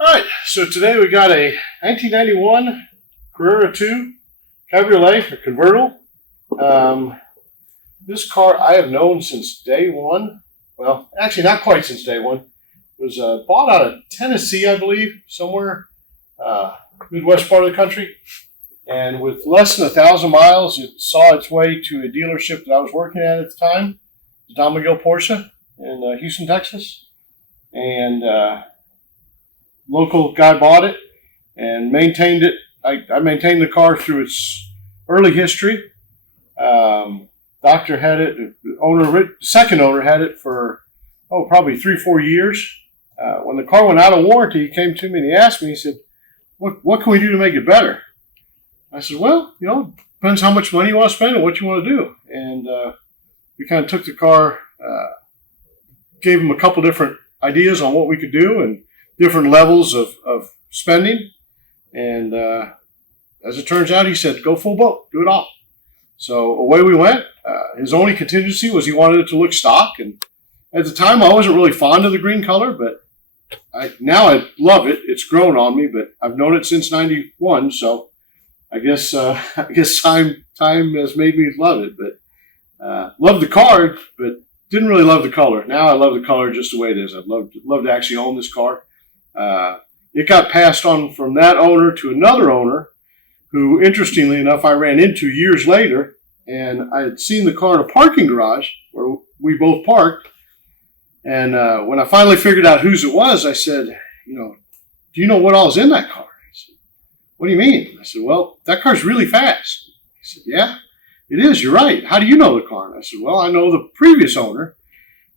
Alright, so today we got a 1991 Carrera II Cabriolet, or Convertible. This car I have known since day one. Well, actually not quite since day one. It was bought out of Tennessee, I believe, somewhere Midwest part of the country. And with less than 1,000 miles, it saw its way to a dealership that I was working at the time, Don Miguel Porsche in Houston, Texas. And local guy bought it and maintained it. I maintained the car through its early history. Doctor had it, the second owner had it for, probably 3-4 years. When the car went out of warranty, he came to me and he asked me, he said, what can we do to make it better? I said, well, depends how much money you want to spend and what you want to do. And we kind of took the car, gave him a couple different ideas on what we could do and different levels of spending. And as it turns out, he said, go full boat, do it all. So away we went. His only contingency was he wanted it to look stock. And at the time, I wasn't really fond of the green color, but now I love it. It's grown on me, but I've known it since 91. So I guess time has made me love it. But love the car, but didn't really love the color. Now I love the color just the way it is. I'd love to actually own this car. It got passed on from that owner to another owner who, interestingly enough, I ran into years later. And I had seen the car in a parking garage where we both parked. And when I finally figured out whose it was, I said, do you know what all is in that car? He said, what do you mean? I said, well, that car's really fast. He said, yeah, it is. You're right. How do you know the car? And I said, well, I know the previous owner.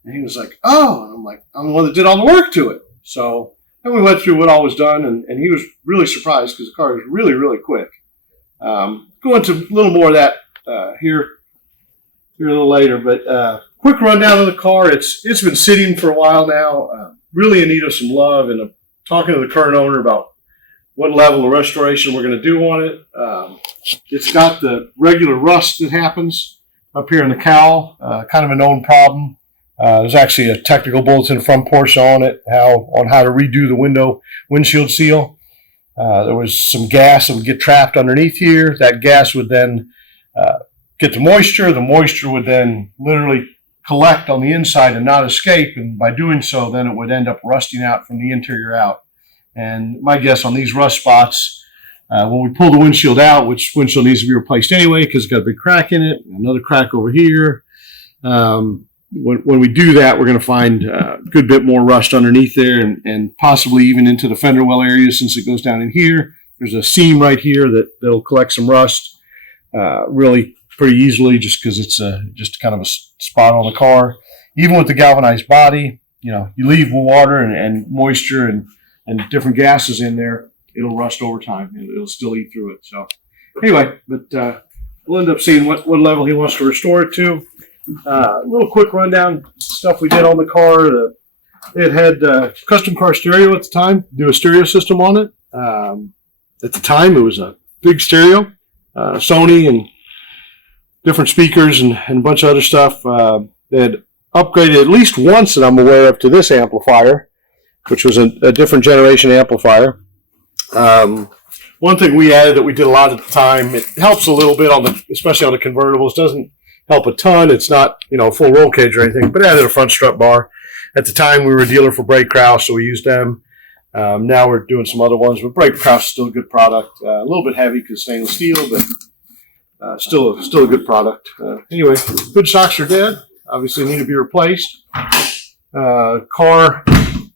And he was like, oh. And I'm like, I'm the one that did all the work to it. So then we went through what all was done, and he was really surprised because the car is really, really quick. Go into a little more of that here a little later, but quick rundown of the car. It's been sitting for a while now, really in need of some love, and I'm talking to the current owner about what level of restoration we're going to do on it. It's got the regular rust that happens up here in the cowl, kind of a known problem. There's actually a technical bulletin from Porsche on it, on how to redo the windshield seal. There was some gas that would get trapped underneath here. That gas would then get the moisture. The moisture would then literally collect on the inside and not escape. And by doing so, then it would end up rusting out from the interior out. And my guess on these rust spots, when we pull the windshield out, which windshield needs to be replaced anyway because it's got a big crack in it, another crack over here. When we do that, we're going to find a good bit more rust underneath there and possibly even into the fender well area since it goes down in here. There's a seam right here that'll collect some rust really pretty easily just because it's just kind of a spot on the car. Even with the galvanized body, you leave water and moisture and different gases in there, it'll rust over time. It'll still eat through it. So anyway, but we'll end up seeing what level he wants to restore it to. A little quick rundown stuff we did on the car. It had custom car stereo at the time, do a stereo system on it. At the time, it was a big stereo, Sony and different speakers and a bunch of other stuff. They had upgraded at least once that I'm aware of to this amplifier, which was a different generation amplifier. One thing we added that we did a lot at the time, it helps a little bit especially on the convertibles. Doesn't help a ton. It's not, full roll cage or anything, but it added a front strut bar. At the time, we were a dealer for Brake Kraus, so we used them. Now we're doing some other ones, but Brake Kraus is still a good product. A little bit heavy because stainless steel, but still a good product. Anyway, good shocks are dead. Obviously need to be replaced. Car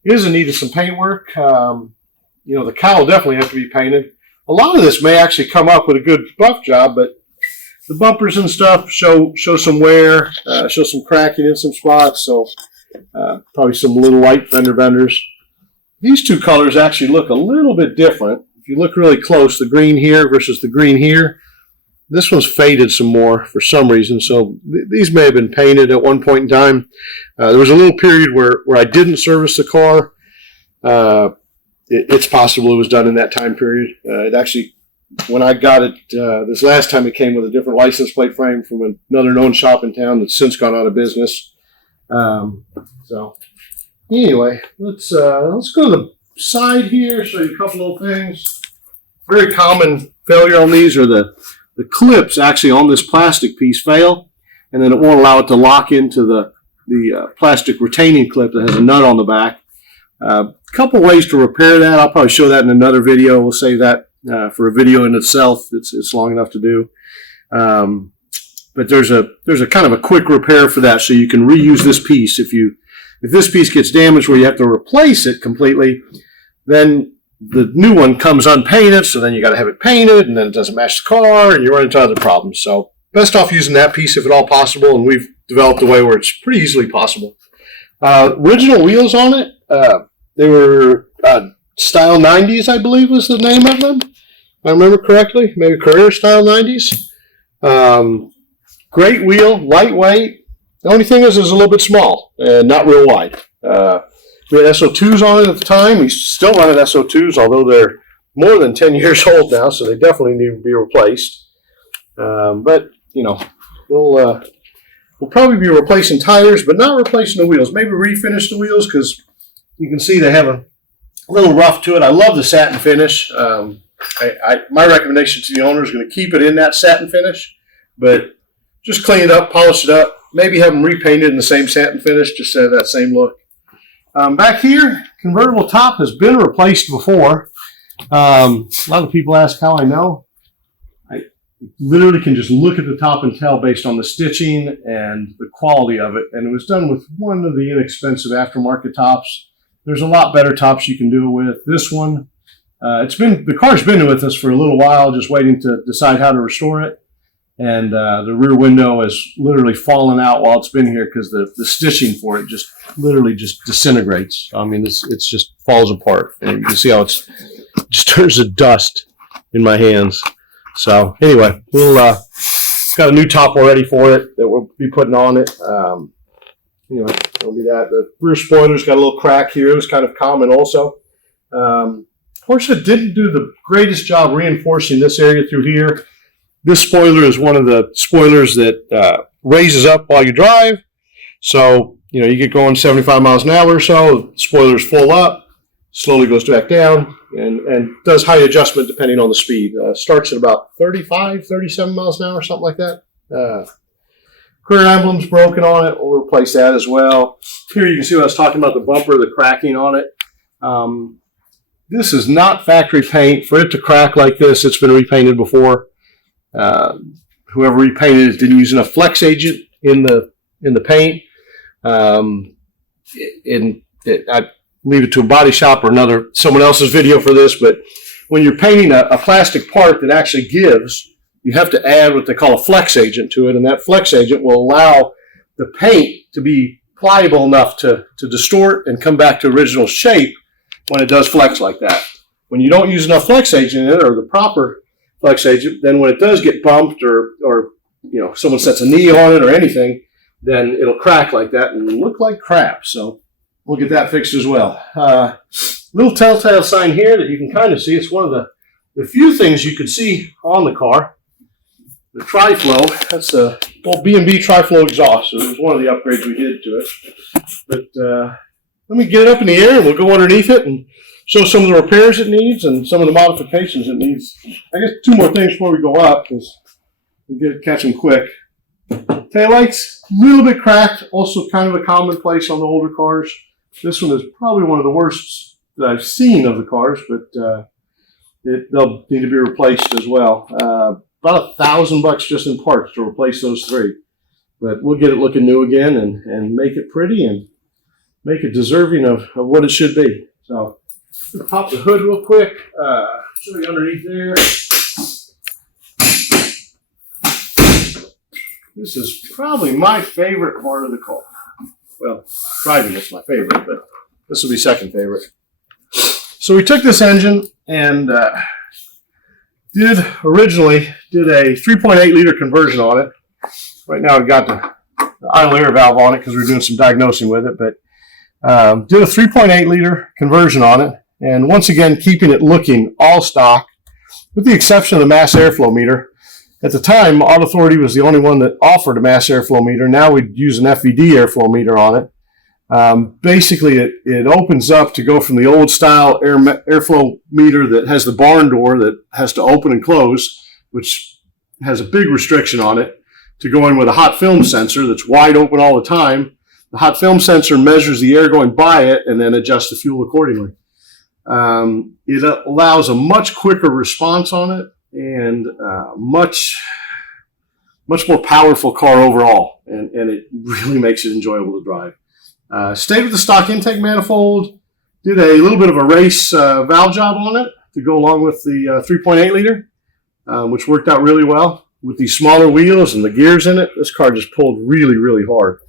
is in need of some paint work. The cowl definitely has to be painted. A lot of this may actually come up with a good buff job, but the bumpers and stuff show some wear, show some cracking in some spots, so probably some little light fender benders. These two colors actually look a little bit different. If you look really close, the green here versus the green here, this one's faded some more for some reason, so these may have been painted at one point in time. There was a little period where I didn't service the car. It's possible it was done in that time period. It actually, when I got it this last time, it came with a different license plate frame from another known shop in town that's since gone out of business. So anyway, let's go to the side here, show you a couple of things. Very common failure on these are the clips actually on this plastic piece fail, and then it won't allow it to lock into the plastic retaining clip that has a nut on the back. A couple ways to repair that. I'll probably show that in another video. We'll save that for a video in itself. It's long enough to do. But there's a kind of a quick repair for that, so you can reuse this piece. If this piece gets damaged where you have to replace it completely, then the new one comes unpainted, so then you got to have it painted, and then it doesn't match the car, and you run into other problems. So best off using that piece if at all possible, and we've developed a way where it's pretty easily possible. Original wheels on it, they were Style 90s, I believe was the name of them, if I remember correctly. Maybe Carrera Style 90s. Great wheel, lightweight. The only thing is it's a little bit small and not real wide. We had SO2s on it at the time. We still run at SO2s, although they're more than 10 years old now, so they definitely need to be replaced. But, you know, we'll probably be replacing tires, but not replacing the wheels. Maybe refinish the wheels because you can see they have a little rough to it. I love the satin finish. My recommendation to the owner is going to keep it in that satin finish, but just clean it up, polish it up, maybe have them repainted in the same satin finish, just to have that same look. Back here, convertible top has been replaced before. A lot of people ask how I know. I literally can just look at the top and tell based on the stitching and the quality of it. And it was done with one of the inexpensive aftermarket tops. There's a lot better tops you can do it with. This one, the car's been with us for a little while, just waiting to decide how to restore it. And the rear window has literally fallen out while it's been here because the stitching for it just literally just disintegrates. I mean, it just falls apart. And you can see how it just turns to dust in my hands. So anyway, we'll got a new top already for it that we'll be putting on it. Anyway, it'll be that. The rear spoiler's got a little crack here. It was kind of common also. Porsche didn't do the greatest job reinforcing this area through here. This spoiler is one of the spoilers that raises up while you drive. So, you know, you get going 75 miles an hour or so, the spoiler's full up, slowly goes back down, and does height adjustment depending on the speed. Starts at about 35, 37 miles an hour, something like that. Career emblem's broken on it. We'll replace that as well. Here you can see what I was talking about, the bumper, the cracking on it. This is not factory paint. For it to crack like this, it's been repainted before. Whoever repainted it didn't use enough flex agent in the paint. I leave it to a body shop or someone else's video for this, but when you're painting a plastic part that actually gives, you have to add what they call a flex agent to it, and that flex agent will allow the paint to be pliable enough to distort and come back to original shape when it does flex like that. When you don't use enough flex agent in it, or the proper flex agent, then when it does get bumped or you know, someone sets a knee on it or anything, then it'll crack like that and look like crap. So we'll get that fixed as well. Little telltale sign here that you can kind of see. It's one of the few things you could see on the car. The tri-flow, that's a B&B tri-flow exhaust. So it was one of the upgrades we did to it. But let me get it up in the air and we'll go underneath it and show some of the repairs it needs and some of the modifications it needs. I guess two more things before we go up because we'll catch them quick. Taillights, a little bit cracked, also kind of a commonplace on the older cars. This one is probably one of the worst that I've seen of the cars, but they'll need to be replaced as well. About $1,000 just in parts to replace those three. But we'll get it looking new again and make it pretty and make it deserving of what it should be. So I'm gonna pop the hood real quick, show you underneath there. This is probably my favorite part of the car. Well, driving is my favorite, but this will be second favorite. So we took this engine and originally did a 3.8 liter conversion on it. Right now we've got the idle air valve on it because we're doing some diagnosing with it, but did a 3.8 liter conversion on it. And once again, keeping it looking all stock, with the exception of the mass airflow meter. At the time, Auto Authority was the only one that offered a mass airflow meter. Now we use an FVD airflow meter on it. Basically, it opens up to go from the old style airflow meter that has the barn door that has to open and close, which has a big restriction on it, to go in with a hot film sensor that's wide open all the time. The hot film sensor measures the air going by it and then adjusts the fuel accordingly. It allows a much quicker response on it and much more powerful car overall, and it really makes it enjoyable to drive. Stayed with the stock intake manifold, did a little bit of a race valve job on it to go along with the 3.8 liter, which worked out really well. With these smaller wheels and the gears in it, this car just pulled really, really hard.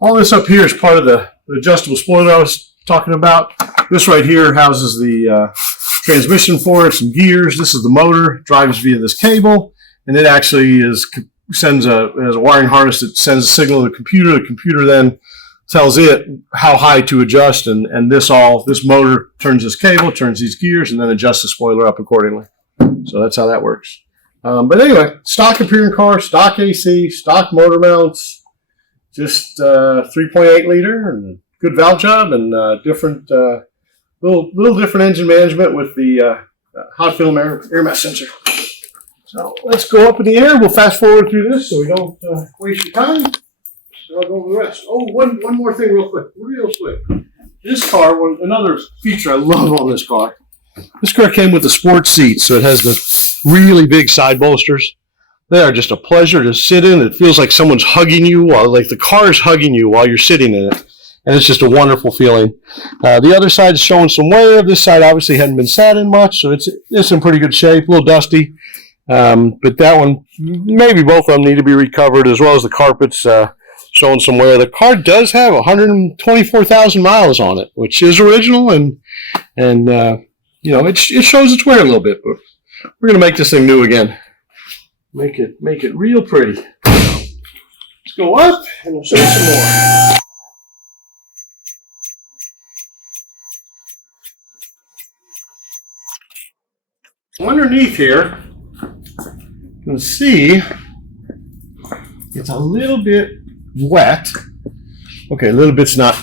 All this up here is part of the adjustable spoiler I was talking about. This right here houses the transmission for it, some gears. This is the motor, drives via this cable, and it actually has a wiring harness that sends a signal to the computer. The computer then tells it how high to adjust, and this motor turns this cable, turns these gears, and then adjusts the spoiler up accordingly. So that's how that works. But anyway, stock appearing car, stock AC, stock motor mounts, just 3.8 liter, and good valve job, and different little different engine management with the hot film air mass sensor. So let's go up in the air. We'll fast forward through this so we don't waste your time. So I'll go over the rest. Oh, one more thing real quick. This car, another feature I love on this car. This car came with the sports seats, so it has the really big side bolsters. They are just a pleasure to sit in. It feels like someone's hugging you, like the car is hugging you while you're sitting in it. And it's just a wonderful feeling. The other side is showing some wear. This side obviously hadn't been sat in much, so it's in pretty good shape, a little dusty. But that one, maybe both of them need to be recovered, as well as the carpets showing some wear. The car does have 124,000 miles on it, which is original, and it shows its wear a little bit. But we're going to make this thing new again. Make it real pretty. Let's go up, and we'll show you some more. Underneath here, you can see it's a little bit wet. Okay, a little bit's not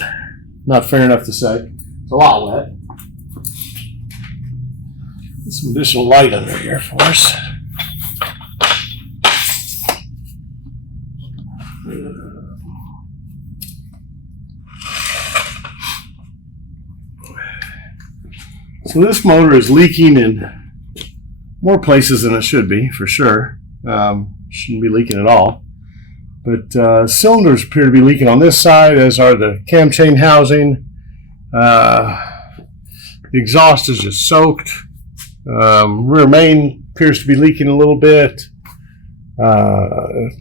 fair enough to say. It's a lot wet. There's some additional light under here for us. So this motor is leaking in more places than it should be, for sure. Shouldn't be leaking at all. But cylinders appear to be leaking on this side, as are the cam chain housing. The exhaust is just soaked. Rear main appears to be leaking a little bit.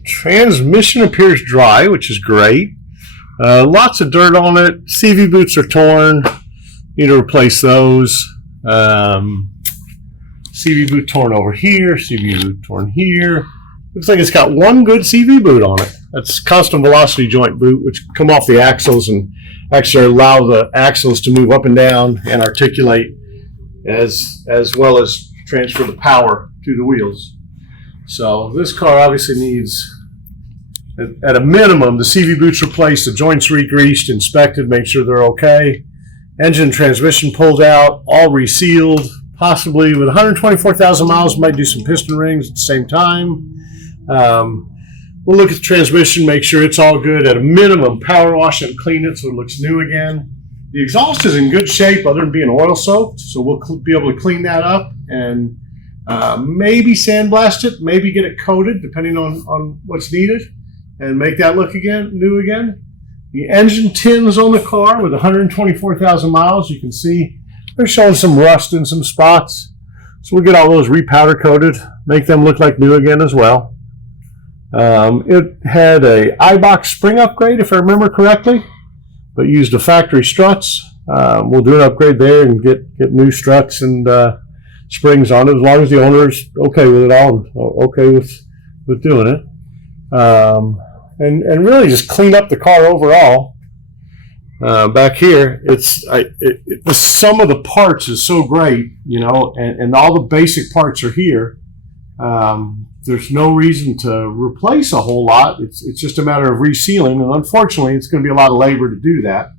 Transmission appears dry, which is great. Lots of dirt on it. CV boots are torn. Need to replace those. CV boot torn over here, CV boot torn here. Looks like it's got one good CV boot on it. That's constant velocity joint boot, which come off the axles and actually allow the axles to move up and down and articulate, as well as transfer the power to the wheels. So this car obviously needs, at a minimum, the CV boots replaced, the joints re-greased, inspected, make sure they're okay. Engine and transmission pulled out, all resealed. Possibly with 124,000 miles, might do some piston rings at the same time. We'll look at the transmission, make sure it's all good. At a minimum, power wash it and clean it so it looks new again. The exhaust is in good shape other than being oil soaked, so we'll be able to clean that up and maybe sandblast it, maybe get it coated depending on what's needed, and make that look new again. The engine tins on the car with 124,000 miles, you can see they're showing some rust in some spots. So we'll get all those repowder coated, make them look like new again as well. It had a iBox spring upgrade, if I remember correctly, but used the factory struts. We'll do an upgrade there and get new struts and springs on it, as long as the owner is okay with it all, okay with doing it. And really just clean up the car overall. Back here, the sum of the parts is so great, and all the basic parts are here. There's no reason to replace a whole lot. It's just a matter of resealing, and unfortunately, it's going to be a lot of labor to do that.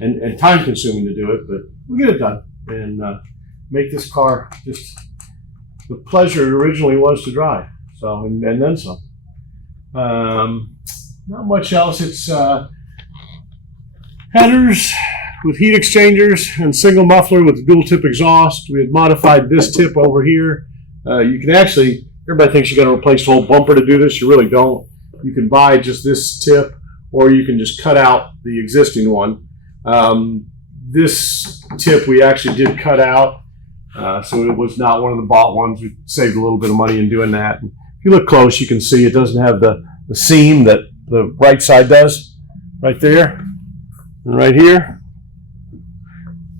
and time consuming to do it, but we'll get it done and make this car just the pleasure it originally was to drive. So, and then some. Not much else. It's headers with heat exchangers and single muffler with dual tip exhaust. We had modified this tip over here. You can actually, everybody thinks you got to replace the whole bumper to do this. You really don't. You can buy just this tip, or you can just cut out the existing one. This tip we actually did cut out, so it was not one of the bought ones. We saved a little bit of money in doing that. And if you look close, you can see it doesn't have the seam that the right side does, right there and right here.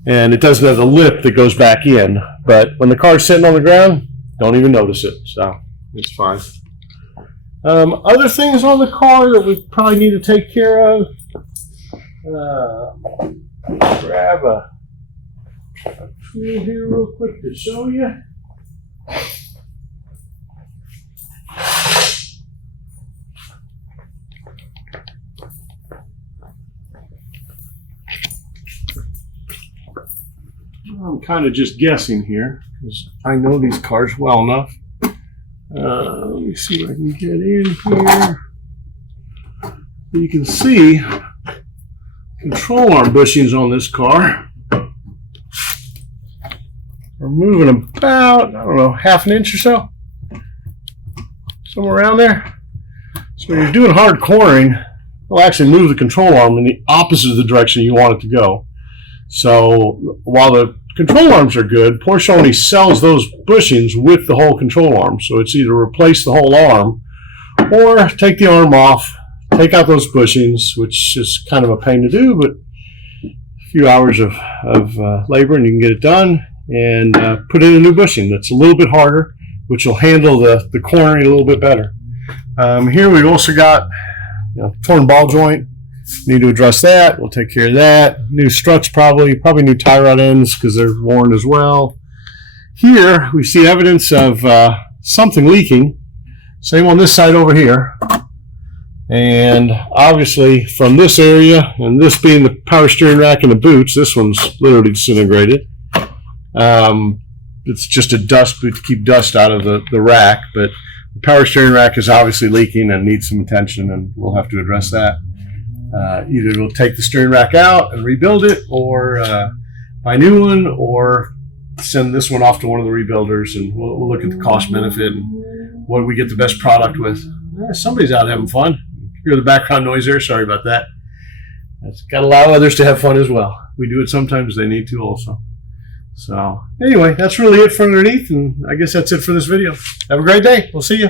And it doesn't have the lip that goes back in. But when the car's sitting on the ground, don't even notice it, so it's fine. Other things on the car that we probably need to take care of. Grab a tool here real quick to show you. I'm kind of just guessing here because I know these cars well enough. Let me see if I can get in here. You can see control arm bushings on this car are moving about, I don't know, half an inch or so. Somewhere around there. So when you're doing hard cornering, it'll actually move the control arm in the opposite of the direction you want it to go. So while the control arms are good, Porsche only sells those bushings with the whole control arm. So it's either replace the whole arm or take the arm off, take out those bushings, which is kind of a pain to do, but a few hours of labor and you can get it done, and put in a new bushing that's a little bit harder, which will handle the cornering a little bit better. Here we've also got torn ball joint. Need to address that. We'll take care of that. New struts probably new tie rod ends because they're worn as well. Here we see evidence of something leaking. Same on this side over here. And obviously from this area, and this being the power steering rack and the boots, this one's literally disintegrated. It's just a dust boot to keep dust out of the rack, but the power steering rack is obviously leaking and needs some attention, and we'll have to address that. Either we'll take the steering rack out and rebuild it, or buy a new one, or send this one off to one of the rebuilders, and we'll look at the cost benefit and what we get the best product with. Somebody's out having fun. Hear the background noise there? Sorry about that. That's got to allow others to have fun as well. We do it sometimes. They need to also. So anyway, that's really it for underneath, and I guess that's it for this video. Have a great day. We'll see you.